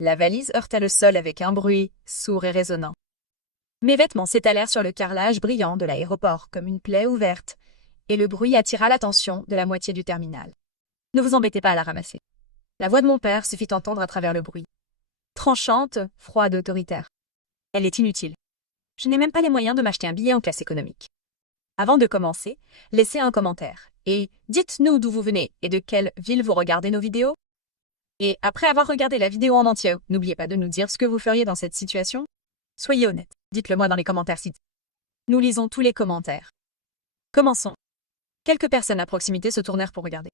La valise heurta le sol avec un bruit sourd et résonnant. Mes vêtements s'étalèrent sur le carrelage brillant de l'aéroport comme une plaie ouverte, et le bruit attira l'attention de la moitié du terminal. Ne vous embêtez pas à la ramasser. La voix de mon père se fit entendre à travers le bruit. Tranchante, froide, autoritaire. Elle est inutile. Je n'ai même pas les moyens de m'acheter un billet en classe économique. Avant de commencer, laissez un commentaire et dites-nous d'où vous venez et de quelle ville vous regardez nos vidéos. Et après avoir regardé la vidéo en entier, n'oubliez pas de nous dire ce que vous feriez dans cette situation. Soyez honnête, dites-le moi dans les commentaires si nous lisons tous les commentaires. Commençons. Quelques personnes à proximité se tournèrent pour regarder.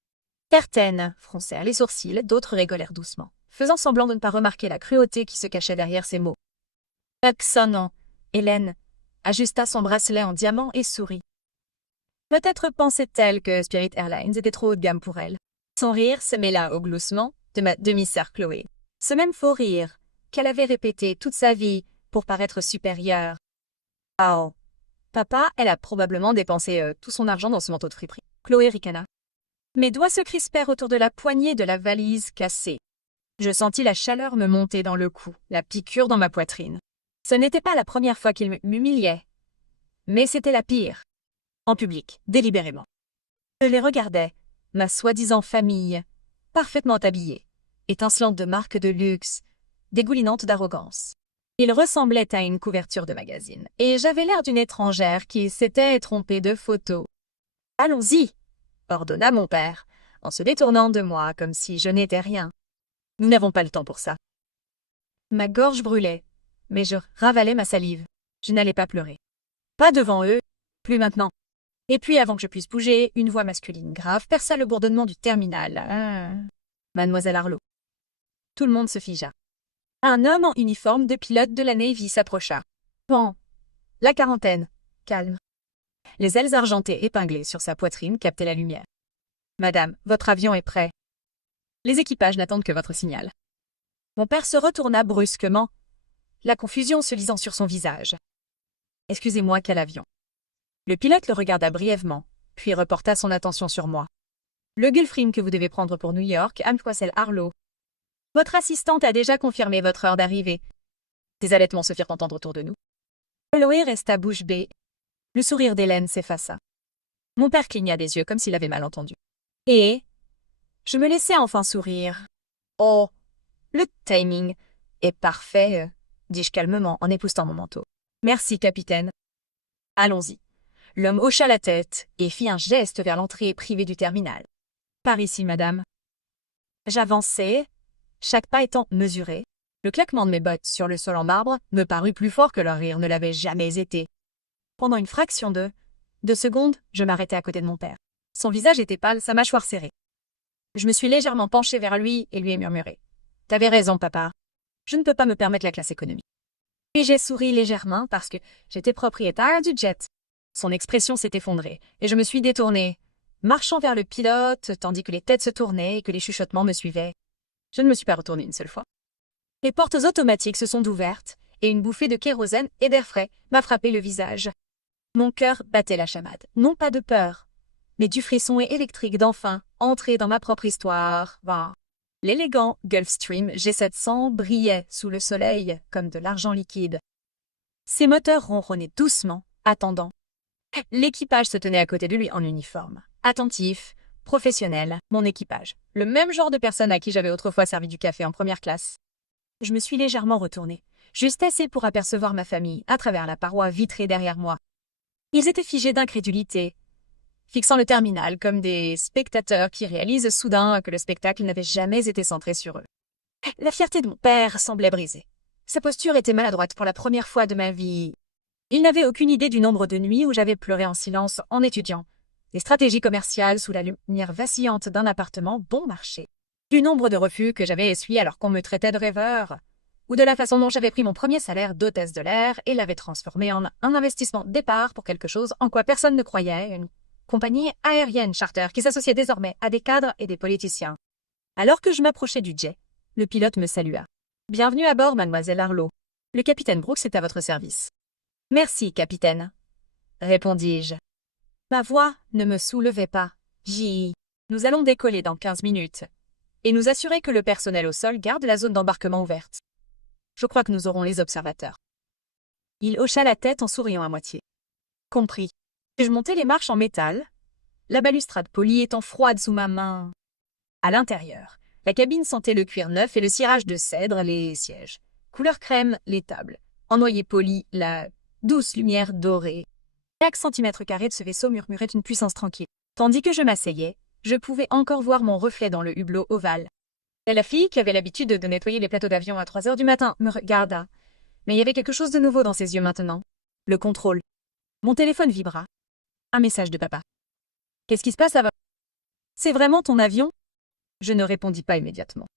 Certaines froncèrent les sourcils, d'autres rigolèrent doucement, faisant semblant de ne pas remarquer la cruauté qui se cachait derrière ces mots. Sonnant, Hélène ajusta son bracelet en diamant et sourit. Peut-être pensait-elle que Spirit Airlines était trop haut de gamme pour elle. Son rire se mêla au gloussement de ma demi-sœur Chloé. Ce même faux rire qu'elle avait répété toute sa vie pour paraître supérieure. Oh, papa, elle a probablement dépensé tout son argent dans ce manteau de friperie. Chloé ricana. Mes doigts se crispèrent autour de la poignée de la valise cassée. Je sentis la chaleur me monter dans le cou, la piqûre dans ma poitrine. Ce n'était pas la première fois qu'il m'humiliait, mais c'était la pire. En public, délibérément. Je les regardais, ma soi-disant famille, parfaitement habillée, étincelante de marques de luxe, dégoulinante d'arrogance. Ils ressemblaient à une couverture de magazine, et j'avais l'air d'une étrangère qui s'était trompée de photo. « Allons-y !» ordonna mon père, en se détournant de moi comme si je n'étais rien. « Nous n'avons pas le temps pour ça. » Ma gorge brûlait, mais je ravalais ma salive. Je n'allais pas pleurer. Pas devant eux, plus maintenant. Et puis, avant que je puisse bouger, une voix masculine grave perça le bourdonnement du terminal. Mademoiselle Arlo. Tout le monde se figea. Un homme en uniforme de pilote de la Navy s'approcha. Pan. La quarantaine. Calme. Les ailes argentées épinglées sur sa poitrine captaient la lumière. Madame, votre avion est prêt. Les équipages n'attendent que votre signal. Mon père se retourna brusquement, la confusion se lisant sur son visage. Excusez-moi, quel avion? Le pilote le regarda brièvement, puis reporta son attention sur moi. Le Gulfstream que vous devez prendre pour New York, Mademoiselle Arlo. Votre assistante a déjà confirmé votre heure d'arrivée. Des halètements se firent entendre autour de nous. Chloé resta bouche bée. Le sourire d'Hélène s'effaça. Mon père cligna des yeux comme s'il avait mal entendu. Et je me laissai enfin sourire. Oh, le timing est parfait, dis-je calmement en époussetant mon manteau. Merci, capitaine. Allons-y. L'homme hocha la tête et fit un geste vers l'entrée privée du terminal. Par ici, madame. J'avançai, chaque pas étant mesuré. Le claquement de mes bottes sur le sol en marbre me parut plus fort que leur rire ne l'avait jamais été. Pendant une fraction de secondes, je m'arrêtai à côté de mon père. Son visage était pâle, sa mâchoire serrée. Je me suis légèrement penché vers lui et lui ai murmuré. « T'avais raison, papa. Je ne peux pas me permettre la classe économique. » Puis j'ai souri légèrement parce que j'étais propriétaire du jet. Son expression s'est effondrée et je me suis détournée, marchant vers le pilote tandis que les têtes se tournaient et que les chuchotements me suivaient. Je ne me suis pas retournée une seule fois. Les portes automatiques se sont ouvertes et une bouffée de kérosène et d'air frais m'a frappé le visage. Mon cœur battait la chamade, non pas de peur, mais du frisson électrique d'enfin entrer dans ma propre histoire. L'élégant Gulfstream G700 brillait sous le soleil comme de l'argent liquide. Ses moteurs ronronnaient doucement, attendant. L'équipage se tenait à côté de lui en uniforme, attentif, professionnel, mon équipage, le même genre de personne à qui j'avais autrefois servi du café en première classe. Je me suis légèrement retournée, juste assez pour apercevoir ma famille à travers la paroi vitrée derrière moi. Ils étaient figés d'incrédulité, fixant le terminal comme des spectateurs qui réalisent soudain que le spectacle n'avait jamais été centré sur eux. La fierté de mon père semblait brisée. Sa posture était maladroite pour la première fois de ma vie. Il n'avait aucune idée du nombre de nuits où j'avais pleuré en silence en étudiant, des stratégies commerciales sous la lumière vacillante d'un appartement bon marché, du nombre de refus que j'avais essuyés alors qu'on me traitait de rêveur, ou de la façon dont j'avais pris mon premier salaire d'hôtesse de l'air et l'avais transformé en un investissement de départ pour quelque chose en quoi personne ne croyait, une compagnie aérienne charter qui s'associait désormais à des cadres et des politiciens. Alors que je m'approchais du jet, le pilote me salua. « Bienvenue à bord, mademoiselle Arlo. Le capitaine Brooks est à votre service. »« Merci, capitaine, » répondis-je. Ma voix ne me soulevait pas. « Nous allons décoller dans 15 minutes. et nous assurer que le personnel au sol garde la zone d'embarquement ouverte. Je crois que nous aurons les observateurs. Il hocha la tête en souriant à moitié. Compris. Je montai les marches en métal, la balustrade polie étant froide sous ma main. À l'intérieur, la cabine sentait le cuir neuf et le cirage de cèdre, les sièges. Couleur crème, les tables. En noyer poli, la douce lumière dorée. Chaque centimètre carré de ce vaisseau murmurait une puissance tranquille. Tandis que je m'asseyais, je pouvais encore voir mon reflet dans le hublot ovale. La fille, qui avait l'habitude de nettoyer les plateaux d'avion à 3 heures du matin, me regarda. Mais il y avait quelque chose de nouveau dans ses yeux maintenant. Le contrôle. Mon téléphone vibra. Un message de papa. « Qu'est-ce qui se passe, Ava ? C'est vraiment ton avion ?» Je ne répondis pas immédiatement.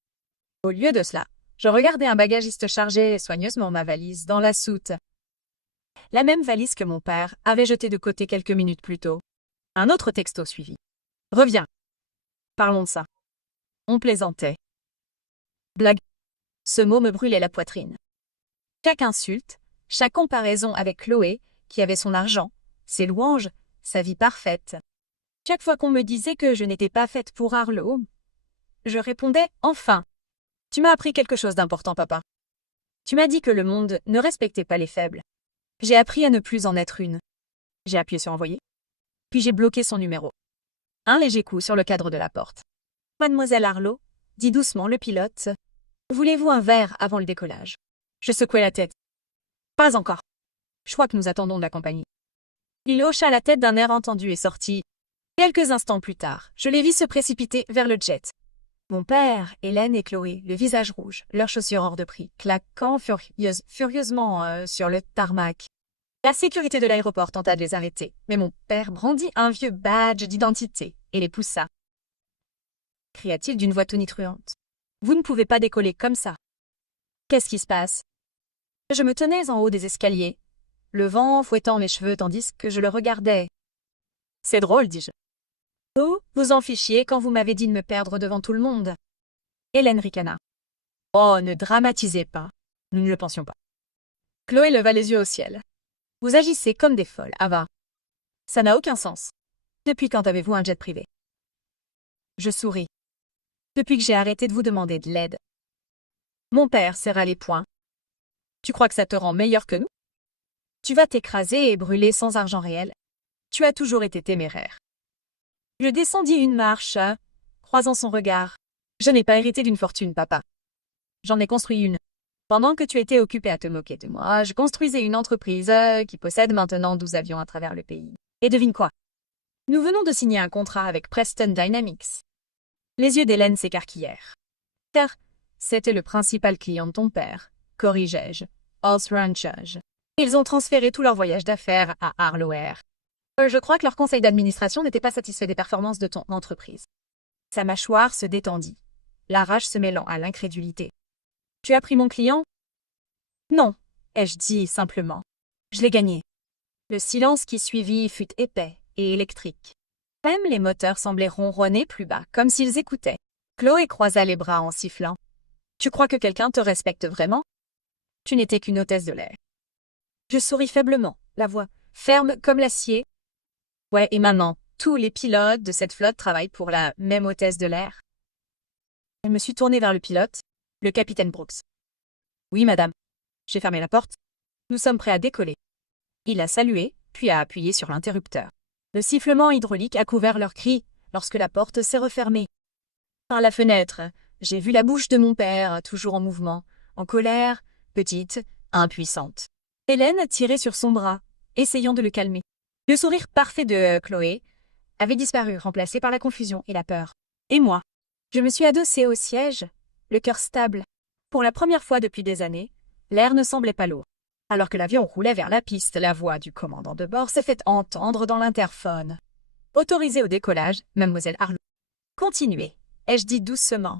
Au lieu de cela, je regardais un bagagiste charger soigneusement ma valise dans la soute. La même valise que mon père avait jetée de côté quelques minutes plus tôt. Un autre texto suivit. « Reviens. Parlons de ça. » On plaisantait. Blague. Ce mot me brûlait la poitrine. Chaque insulte, chaque comparaison avec Chloé, qui avait son argent, ses louanges, sa vie parfaite. Chaque fois qu'on me disait que je n'étais pas faite pour Arlo, je répondais « Enfin !» Tu m'as appris quelque chose d'important, papa. Tu m'as dit que le monde ne respectait pas les faibles. J'ai appris à ne plus en être une. J'ai appuyé sur envoyer. Puis j'ai bloqué son numéro. Un léger coup sur le cadre de la porte. Mademoiselle Arlo, dit doucement le pilote. Voulez-vous un verre avant le décollage? Je secouai la tête. Pas encore. Je crois que nous attendons de la compagnie. Il hocha la tête d'un air entendu et sortit. Quelques instants plus tard, je les vis se précipiter vers le jet. Mon père, Hélène et Chloé, le visage rouge, leurs chaussures hors de prix, claquant furieusement sur le tarmac. La sécurité de l'aéroport tenta de les arrêter, mais mon père brandit un vieux badge d'identité et les poussa. Cria-t-il d'une voix tonitruante. Vous ne pouvez pas décoller comme ça. Qu'est-ce qui se passe? Je me tenais en haut des escaliers, le vent fouettant mes cheveux tandis que je le regardais. C'est drôle, dis-je. Oh, vous en fichiez quand vous m'avez dit de me perdre devant tout le monde. Hélène ricana. Oh, ne dramatisez pas. Nous ne le pensions pas. Chloé leva les yeux au ciel. Vous agissez comme des folles, Ava. Ça n'a aucun sens. Depuis quand avez-vous un jet privé? Je souris. Depuis que j'ai arrêté de vous demander de l'aide. Mon père serra les poings. Tu crois que ça te rend meilleur que nous? Tu vas t'écraser et brûler sans argent réel. Tu as toujours été téméraire. Je descendis une marche, croisant son regard. Je n'ai pas hérité d'une fortune, papa. J'en ai construit une. Pendant que tu étais occupé à te moquer de moi, je construisais une entreprise qui possède maintenant 12 avions à travers le pays. Et devine quoi? Nous venons de signer un contrat avec Preston Dynamics. Les yeux d'Hélène s'écarquillèrent. Car c'était le principal client de ton père, corrigeai-je, Halls Ranchage. Ils ont transféré tout leur voyage d'affaires à Arlo Air. Je crois que leur conseil d'administration n'était pas satisfait des performances de ton entreprise. Sa mâchoire se détendit, la rage se mêlant à l'incrédulité. Tu as pris mon client? Non, ai-je dit simplement. Je l'ai gagné. Le silence qui suivit fut épais et électrique. Même les moteurs semblaient ronronner plus bas, comme s'ils écoutaient. Chloé croisa les bras en sifflant. Tu crois que quelqu'un te respecte vraiment? Tu n'étais qu'une hôtesse de l'air. Je souris faiblement, la voix ferme comme l'acier. Ouais, et maintenant, tous les pilotes de cette flotte travaillent pour la même hôtesse de l'air. Je me suis tournée vers le pilote, le capitaine Brooks. Oui, madame. J'ai fermé la porte. Nous sommes prêts à décoller. Il a salué, puis a appuyé sur l'interrupteur. Le sifflement hydraulique a couvert leurs cris lorsque la porte s'est refermée. Par la fenêtre, j'ai vu la bouche de mon père, toujours en mouvement, en colère, petite, impuissante. Hélène tirait sur son bras, essayant de le calmer. Le sourire parfait de Chloé avait disparu, remplacé par la confusion et la peur. Et moi? Je me suis adossée au siège, le cœur stable. Pour la première fois depuis des années, l'air ne semblait pas lourd. Alors que l'avion roulait vers la piste, la voix du commandant de bord s'est fait entendre dans l'interphone. Autorisé au décollage, mademoiselle Arlo. Continuez, ai-je dit doucement.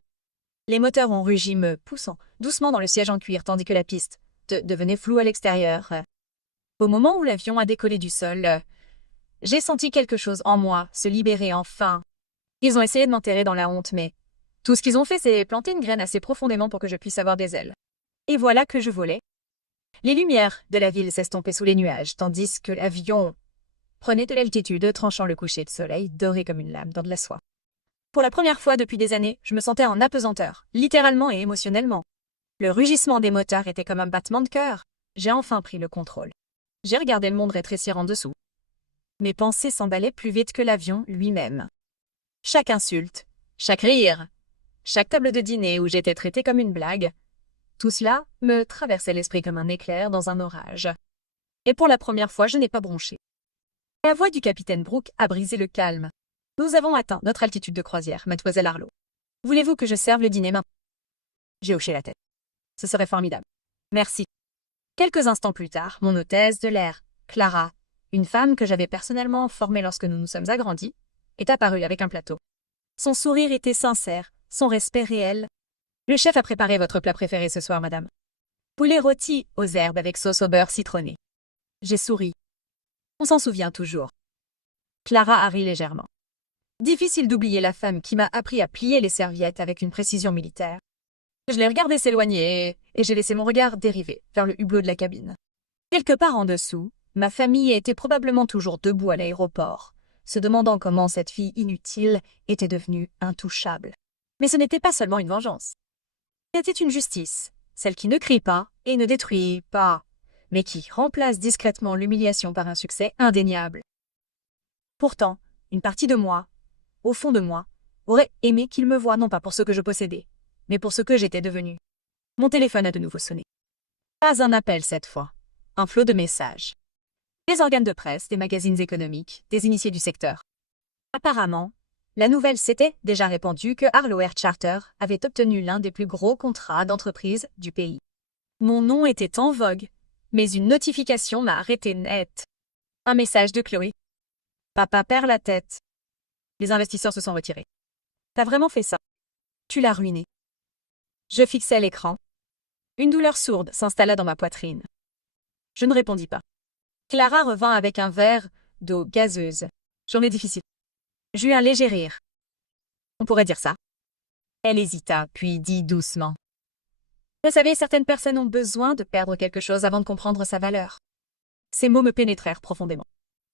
Les moteurs ont rugi, me poussant doucement dans le siège en cuir, tandis que la piste devenait floue à l'extérieur. Au moment où l'avion a décollé du sol, j'ai senti quelque chose en moi se libérer enfin. Ils ont essayé de m'enterrer dans la honte, mais tout ce qu'ils ont fait, c'est planter une graine assez profondément pour que je puisse avoir des ailes. Et voilà que je volais. Les lumières de la ville s'estompaient sous les nuages, tandis que l'avion prenait de l'altitude, tranchant le coucher de soleil doré comme une lame dans de la soie. Pour la première fois depuis des années, je me sentais en apesanteur, littéralement et émotionnellement. Le rugissement des moteurs était comme un battement de cœur. J'ai enfin pris le contrôle. J'ai regardé le monde rétrécir en dessous. Mes pensées s'emballaient plus vite que l'avion lui-même. Chaque insulte, chaque rire, chaque table de dîner où j'étais traitée comme une blague, tout cela me traversait l'esprit comme un éclair dans un orage. Et pour la première fois, je n'ai pas bronché. La voix du capitaine Brooke a brisé le calme. Nous avons atteint notre altitude de croisière, mademoiselle Harlow. Voulez-vous que je serve le dîner maintenant? J'ai hoché la tête. Ce serait formidable. Merci. Quelques instants plus tard, mon hôtesse de l'air, Clara, une femme que j'avais personnellement formée lorsque nous nous sommes agrandis, est apparue avec un plateau. Son sourire était sincère, son respect réel. Le chef a préparé votre plat préféré ce soir, madame. Poulet rôti aux herbes avec sauce au beurre citronné. J'ai souri. On s'en souvient toujours. Clara a ri légèrement. Difficile d'oublier la femme qui m'a appris à plier les serviettes avec une précision militaire. Je l'ai regardé s'éloigner et j'ai laissé mon regard dériver vers le hublot de la cabine. Quelque part en dessous, ma famille était probablement toujours debout à l'aéroport, se demandant comment cette fille inutile était devenue intouchable. Mais ce n'était pas seulement une vengeance. C'était une justice, celle qui ne crie pas et ne détruit pas, mais qui remplace discrètement l'humiliation par un succès indéniable. Pourtant, une partie de moi, au fond de moi, aurait aimé qu'il me voie non pas pour ce que je possédais, mais pour ce que j'étais devenue. Mon téléphone a de nouveau sonné. Pas un appel cette fois, un flot de messages. Des organes de presse, des magazines économiques, des initiés du secteur. Apparemment, la nouvelle s'était déjà répandue que Harlow Air Charter avait obtenu l'un des plus gros contrats d'entreprise du pays. Mon nom était en vogue, mais une notification m'a arrêté net. Un message de Chloé. Papa perd la tête. Les investisseurs se sont retirés. T'as vraiment fait ça? Tu l'as ruiné. Je fixais l'écran. Une douleur sourde s'installa dans ma poitrine. Je ne répondis pas. Clara revint avec un verre d'eau gazeuse. Journée difficile. J'eus un léger rire. On pourrait dire ça. Elle hésita, puis dit doucement. Vous savez, certaines personnes ont besoin de perdre quelque chose avant de comprendre sa valeur. Ces mots me pénétrèrent profondément.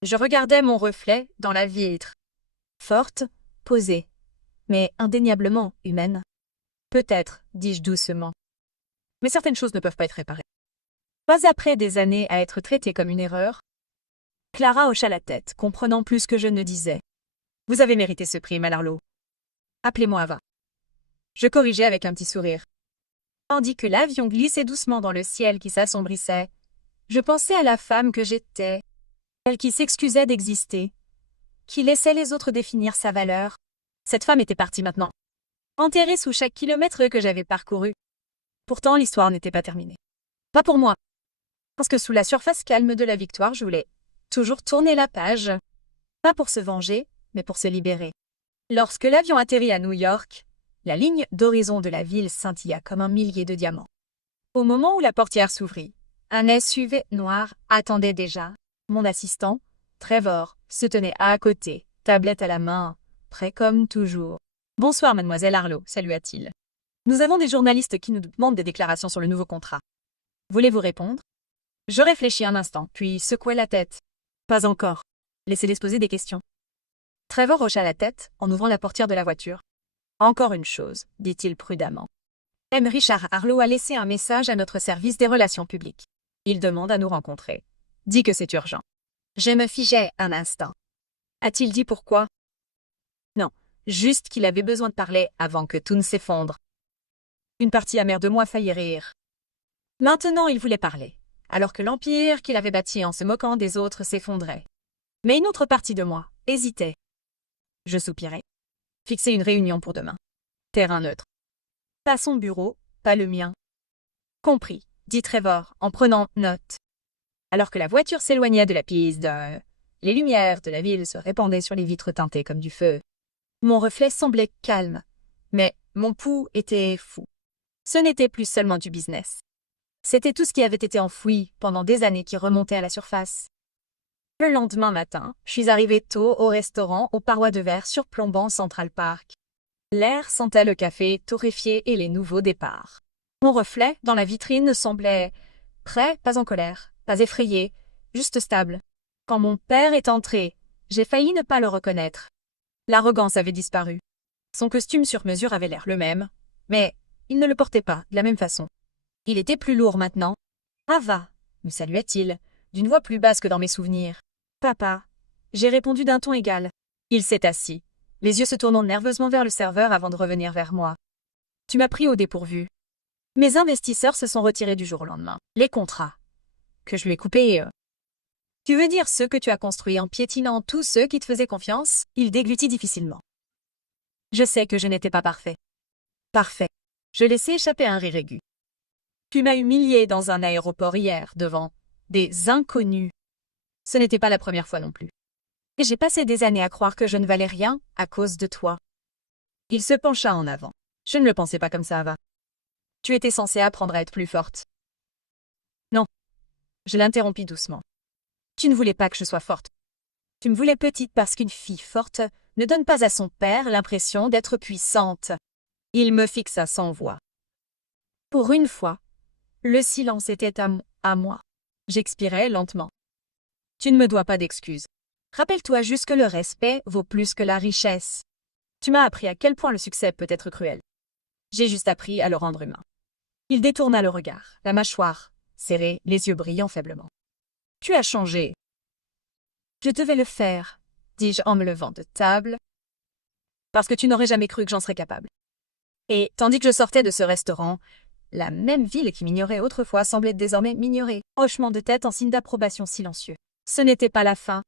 Je regardais mon reflet dans la vitre. Forte, posée, mais indéniablement humaine. Peut-être, dis-je doucement. Mais certaines choses ne peuvent pas être réparées. Pas après des années à être traitée comme une erreur. Clara hocha la tête, comprenant plus que je ne disais. Vous avez mérité ce prix, Harlow. Appelez-moi Ava. Je corrigeais avec un petit sourire. Tandis que l'avion glissait doucement dans le ciel qui s'assombrissait, je pensais à la femme que j'étais, elle qui s'excusait d'exister, qui laissait les autres définir sa valeur. Cette femme était partie maintenant, enterrée sous chaque kilomètre que j'avais parcouru. Pourtant, l'histoire n'était pas terminée. Pas pour moi. Parce que sous la surface calme de la victoire, je voulais toujours tourner la page. Pas pour se venger, mais pour se libérer. Lorsque l'avion atterrit à New York, la ligne d'horizon de la ville scintilla comme un millier de diamants. Au moment où la portière s'ouvrit, un SUV noir attendait déjà. Mon assistant, Trevor, se tenait à côté, tablette à la main, prêt comme toujours. « Bonsoir, mademoiselle Harlow », salua-t-il. « Nous avons des journalistes qui nous demandent des déclarations sur le nouveau contrat. Voulez-vous répondre ?» Je réfléchis un instant, puis secouai la tête. « Pas encore. Laissez-les se poser des questions. » Trevor hocha la tête en ouvrant la portière de la voiture. « Encore une chose, dit-il prudemment. M. Richard Harlow a laissé un message à notre service des relations publiques. Il demande à nous rencontrer. Dit que c'est urgent. » Je me figeai un instant. A-t-il dit pourquoi? Non, juste qu'il avait besoin de parler avant que tout ne s'effondre. Une partie amère de moi faillit rire. Maintenant il voulait parler, alors que l'empire qu'il avait bâti en se moquant des autres s'effondrait. Mais une autre partie de moi hésitait. Je soupirai. Fixer une réunion pour demain. Terrain neutre. Pas son bureau, pas le mien. Compris, dit Trevor en prenant note. Alors que la voiture s'éloignait de la piste, les lumières de la ville se répandaient sur les vitres teintées comme du feu. Mon reflet semblait calme, mais mon pouls était fou. Ce n'était plus seulement du business. C'était tout ce qui avait été enfoui pendant des années qui remontait à la surface. Le lendemain matin, je suis arrivée tôt au restaurant aux parois de verre surplombant Central Park. L'air sentait le café torréfié et les nouveaux départs. Mon reflet, dans la vitrine, semblait prêt, pas en colère, pas effrayé, juste stable. Quand mon père est entré, j'ai failli ne pas le reconnaître. L'arrogance avait disparu. Son costume sur mesure avait l'air le même, mais il ne le portait pas de la même façon. Il était plus lourd maintenant. « Ava !» me salua-t-il, d'une voix plus basse que dans mes souvenirs. « Papa !» J'ai répondu d'un ton égal. Il s'est assis, les yeux se tournant nerveusement vers le serveur avant de revenir vers moi. « Tu m'as pris au dépourvu. Mes investisseurs se sont retirés du jour au lendemain. Les contrats que je lui ai coupés. Tu veux dire ceux que tu as construits en piétinant tous ceux qui te faisaient confiance ?» Il déglutit difficilement. Je sais que je n'étais pas parfait. Parfait. Je laissai échapper un rire aigu. Tu m'as humilié dans un aéroport hier, devant des inconnus. Ce n'était pas la première fois non plus. Et j'ai passé des années à croire que je ne valais rien à cause de toi. Il se pencha en avant. Je ne le pensais pas comme ça, Ava. Tu étais censée apprendre à être plus forte. Non. Je l'interrompis doucement. Tu ne voulais pas que je sois forte. Tu me voulais petite parce qu'une fille forte ne donne pas à son père l'impression d'être puissante. Il me fixa sans voix. Pour une fois, le silence était à moi. J'expirais lentement. Tu ne me dois pas d'excuses. Rappelle-toi juste que le respect vaut plus que la richesse. Tu m'as appris à quel point le succès peut être cruel. J'ai juste appris à le rendre humain. Il détourna le regard, la mâchoire serrée, les yeux brillant faiblement. Tu as changé. Je devais le faire, dis-je en me levant de table, parce que tu n'aurais jamais cru que j'en serais capable. Et, tandis que je sortais de ce restaurant, la même ville qui m'ignorait autrefois semblait désormais m'ignorer, hochement de tête en signe d'approbation silencieux. Ce n'était pas la fin.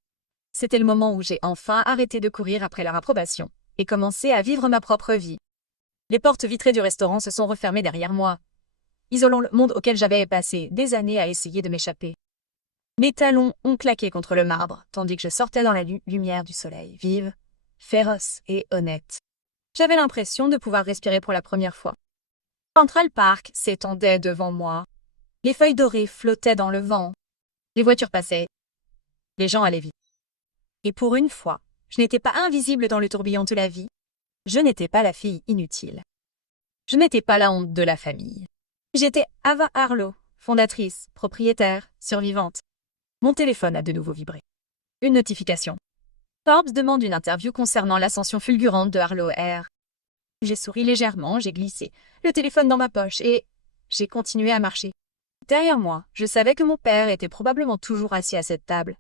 C'était le moment où j'ai enfin arrêté de courir après leur approbation et commencé à vivre ma propre vie. Les portes vitrées du restaurant se sont refermées derrière moi, isolant le monde auquel j'avais passé des années à essayer de m'échapper. Mes talons ont claqué contre le marbre, tandis que je sortais dans la lumière du soleil, vive, féroce et honnête. J'avais l'impression de pouvoir respirer pour la première fois. Central Park s'étendait devant moi. Les feuilles dorées flottaient dans le vent. Les voitures passaient. Les gens allaient vite. Et pour une fois, je n'étais pas invisible dans le tourbillon de la vie. Je n'étais pas la fille inutile. Je n'étais pas la honte de la famille. J'étais Ava Arlo, fondatrice, propriétaire, survivante. Mon téléphone a de nouveau vibré. Une notification. Forbes demande une interview concernant l'ascension fulgurante de Arlo Air. J'ai souri légèrement, j'ai glissé le téléphone dans ma poche et j'ai continué à marcher. Derrière moi, je savais que mon père était probablement toujours assis à cette table,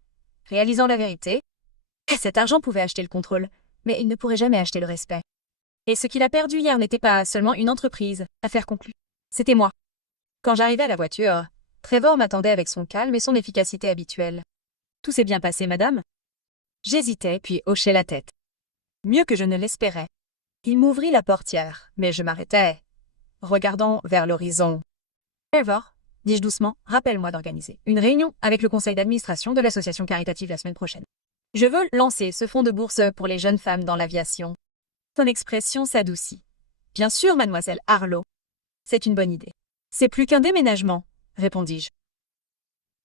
réalisant la vérité. Cet argent pouvait acheter le contrôle, mais il ne pourrait jamais acheter le respect. Et ce qu'il a perdu hier n'était pas seulement une entreprise, affaire conclue. C'était moi. Quand j'arrivais à la voiture, Trevor m'attendait avec son calme et son efficacité habituelle. « Tout s'est bien passé, madame ?» J'hésitais, puis hochai la tête. Mieux que je ne l'espérais. Il m'ouvrit la portière, mais je m'arrêtai, regardant vers l'horizon. « Trevor, dis-je doucement, rappelle-moi d'organiser une réunion avec le conseil d'administration de l'association caritative la semaine prochaine. Je veux lancer ce fonds de bourse pour les jeunes femmes dans l'aviation. » Son expression s'adoucit. « Bien sûr, mademoiselle Arlo. C'est une bonne idée. »« C'est plus qu'un déménagement, » répondis-je.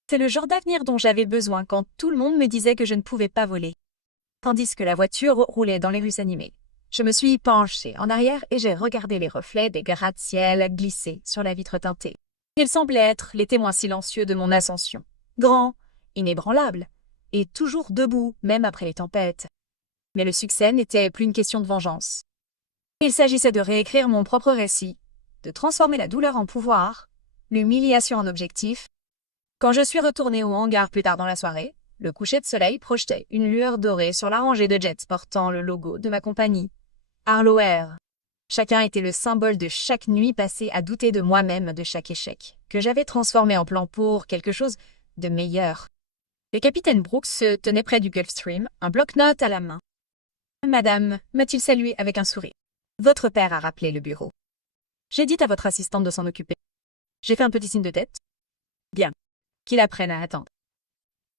C'est le genre d'avenir dont j'avais besoin quand tout le monde me disait que je ne pouvais pas voler. Tandis que la voiture roulait dans les rues animées, je me suis penchée en arrière et j'ai regardé les reflets des gratte-ciel glisser sur la vitre teintée. Ils semblaient être les témoins silencieux de mon ascension, grands, inébranlables, et toujours debout même après les tempêtes. Mais le succès n'était plus une question de vengeance. Il s'agissait de réécrire mon propre récit, de transformer la douleur en pouvoir, l'humiliation en objectif. Quand je suis retournée au hangar plus tard dans la soirée, le coucher de soleil projetait une lueur dorée sur la rangée de jets portant le logo de ma compagnie, Arlo Air. Chacun était le symbole de chaque nuit passée à douter de moi-même de chaque échec, que j'avais transformé en plan pour quelque chose de meilleur. Le capitaine Brooks se tenait près du Gulfstream, un bloc-notes à la main. « Madame, m'a-t-il salué avec un sourire. Votre père a rappelé le bureau. J'ai dit à votre assistante de s'en occuper. J'ai fait un petit signe de tête. Bien. Qu'il apprenne à attendre. »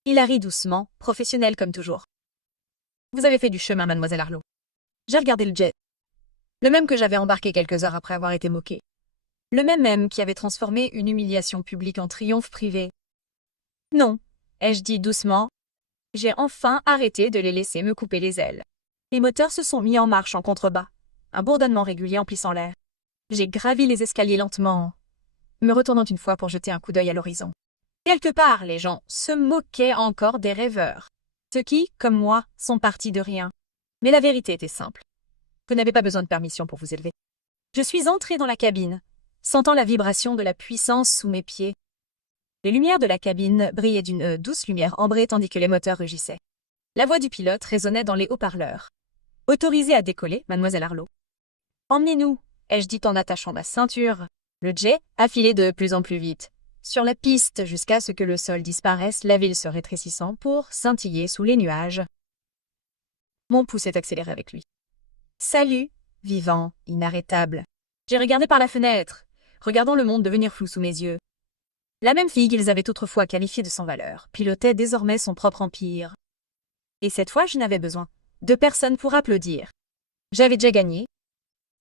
Il a ri doucement, professionnel comme toujours. « Vous avez fait du chemin, mademoiselle Arlo. » J'ai regardé le jet. Le même que j'avais embarqué quelques heures après avoir été moqué. Le même qui avait transformé une humiliation publique en triomphe privé. « Non, » ai-je dit doucement. J'ai enfin arrêté de les laisser me couper les ailes. Les moteurs se sont mis en marche en contrebas, un bourdonnement régulier emplissant l'air. J'ai gravi les escaliers lentement, me retournant une fois pour jeter un coup d'œil à l'horizon. Quelque part, les gens se moquaient encore des rêveurs, ceux qui, comme moi, sont partis de rien. Mais la vérité était simple. Vous n'avez pas besoin de permission pour vous élever. Je suis entré dans la cabine, sentant la vibration de la puissance sous mes pieds. Les lumières de la cabine brillaient d'une douce lumière ambrée tandis que les moteurs rugissaient. La voix du pilote résonnait dans les haut-parleurs. « Autorisé à décoller, mademoiselle Arlo. »« Emmenez-nous » ai-je dit en attachant ma ceinture. Le jet a filé de plus en plus vite, sur la piste jusqu'à ce que le sol disparaisse, la ville se rétrécissant pour scintiller sous les nuages. Mon pouls s'est accéléré avec lui. Salut, vivant, inarrêtable. J'ai regardé par la fenêtre, regardant le monde devenir flou sous mes yeux. La même fille qu'ils avaient autrefois qualifiée de sans valeur pilotait désormais son propre empire. Et cette fois, je n'avais besoin de personne pour applaudir. J'avais déjà gagné,